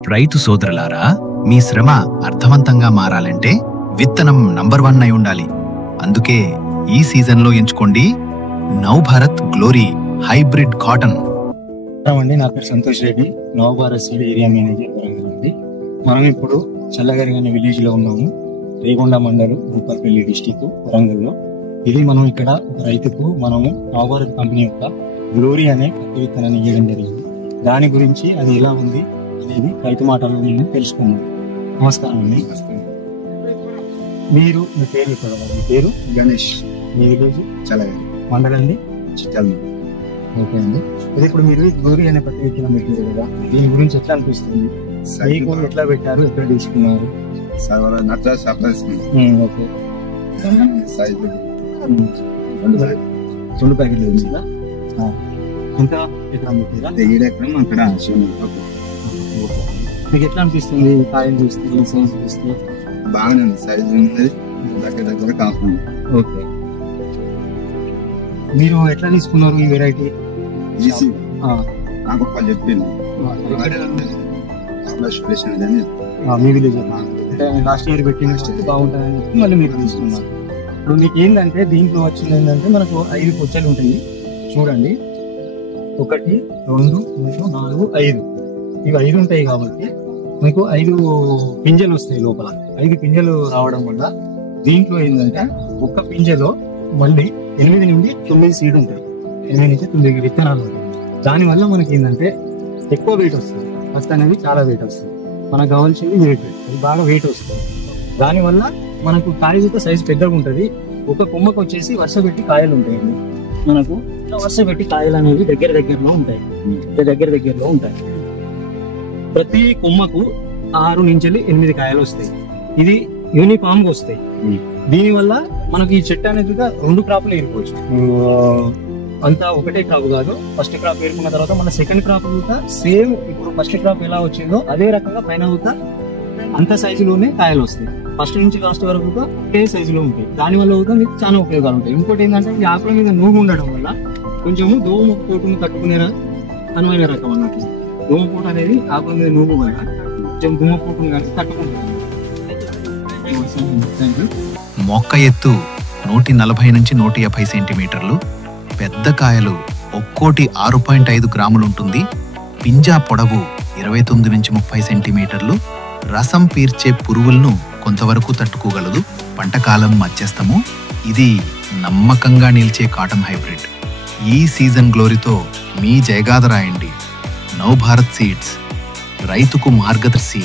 రైతు సోదరులారా, మీ శ్రమ అర్థవంతంగా మారాలంటే విత్తనం నంబర్ 1 అయి ఉండాలి. అందుకే ఈ సీజన్లో ఎంచుకోండి నవభారత్ గ్లోరీ హైబ్రిడ్ కాటన్. అండి, నా పేరు Santosh Reddy, Navabharat seed area manager Warangal అండి. మనం ఇప్పుడు చల్లగరిగని విలేజ్ లో ఉన్నాము. రేగొండ మండలం, భూపాలపల్లి డిస్టిక్, వరంగల్లో. ఇది మనం ఇక్కడ ఒక రైతుకు మనము నవభారత్ కంపెనీ యొక్క గ్లోరీ అనే పత్తి విత్తనాన్ని ఇవ్వడం జరిగింది. దాని గురించి అది ఎలా ఉంది అనేది రైతు మాటల్లో నేను తెలుసుకున్నాను. నమస్కారం అండి. మీరు మీ పేరు ఇక్కడ, మీ పేరు గణేష్, మీ విలేజ్ చల్లగరి మండలం అండి. చిత్తల్. ఓకే అండి. ఇది ఇప్పుడు మీరు గ్లోరీ అనే పత్తి విత్తనం పెట్టారు కదా, దీని గురించి ఎట్లా అనిపిస్తుంది? మీకు ఎట్లా పెట్టారు, ఎక్కడ తీసుకున్నారు? నచ్చ ఓకే, సైజు 2 ప్యాకెట్లు వచ్చిందా? ఇంకా ఎక్కడ పెట్టారా? ఎక్కడ అక్కడ మీకు ఎట్లా అనిపిస్తుంది కాయలు చూస్తే, సైజ్ చూస్తే? బాగానే ఉంది, సైజు ఉంది, దగ్గర కాకుండా. ఓకే, మీరు ఎట్లా తీసుకున్నారు ఈ వెరైటీ? ఈజీ నాకు ఒక చెప్పింది మీ విలేజ్ లాస్ట్ ఇయర్ పెట్టిన బాగుంటుందని చెప్పి మళ్ళీ మీరు తీసుకున్నారు. ఇప్పుడు మీకు ఏంటంటే దీంట్లో వచ్చింది ఏంటంటే మనకు 5 పొచ్చలు ఉంటాయి చూడండి. 1, 2, 3, 4, 5 ఇవి 5 ఉంటాయి కాబట్టి మీకు 5 పింజలు వస్తాయి. లోపల 5 పింజలు రావడం వల్ల దీంట్లో ఏంటంటే ఒక్క పింజలో మళ్ళీ 8 నుండి 9 సీడ్ ఉంటాయి. 8 నుంచి 9 విత్తనాలు ఉంటాయి. దానివల్ల మనకి ఏంటంటే ఎక్కువ వెయిట్ వస్తుంది. ఫస్ట్ అనేది చాలా వెయిట్ వస్తుంది. మనకు కావాల్సింది వెయిట్, అది బాగా వెయిట్ వస్తుంది. దానివల్ల మనకు కాయ యొక్క సైజు పెద్దగా ఉంటుంది. ఒక కొమ్మకు వచ్చేసి వరుస పెట్టి కాయలు ఉంటాయండి. మనకు వరుస పెట్టి కాయలు అనేవి దగ్గరలో ఉంటాయి. దగ్గరలో ఉంటాయి. ప్రతి కొమ్మకు 6 నుంచి 8 కాయలు వస్తాయి. ఇది యూనిఫామ్ గా వస్తాయి. దీనివల్ల మనకి ఈ చెట్టు అనేది 2 క్రాపులు ఏరుకోవచ్చు. అంతా ఒకటే క్రాప్ కాదు. ఫస్ట్ క్రాప్ ఏరుకున్న తర్వాత మన సెకండ్ క్రాప్ కూడా సేమ్ ఇప్పుడు ఫస్ట్ క్రాప్ ఎలా వచ్చిందో అదే రకంగా పైన కూడా అంత సైజులోనే కాయలు వస్తాయి. ఫస్ట్ నుంచి లాస్ట్ వరకు కూడా ఒకే సైజులో ఉంటాయి. దానివల్ల కూడా మీకు చాలా ఉపయోగాలు ఉంటాయి. ఇంకోటి ఏంటంటే ఈ ఆకుల మీద నూగు ఉండడం వల్ల కొంచెము దోమ పోటును తట్టుకునేరా అనువైన రకం అన్నట్టు. దోమ పోటు అనేది ఆకుల మీద నూగు వల్ల కొంచెం దోమ పోటును కానీ తట్టుకుంటుంది. మొక్క ఎత్తు 140 నుంచి 150 సెంటీమీటర్లు, పెద్ద కాయలు ఒక్కోటి 6.5 గ్రాములుంటుంది. పింజా పొడవు 29 నుంచి 30 సెంటీమీటర్లు. రసం పీర్చే పురుగులను కొంతవరకు తట్టుకోగలదు. పంటకాలం మధ్యస్థము. ఇది నమ్మకంగా నిలిచే కాటన్ హైబ్రిడ్. ఈ సీజన్ గ్లోరీతో మీ జయగాథ రాయండి. నవభారత్ సీడ్స్, రైతుకు మార్గదర్శి.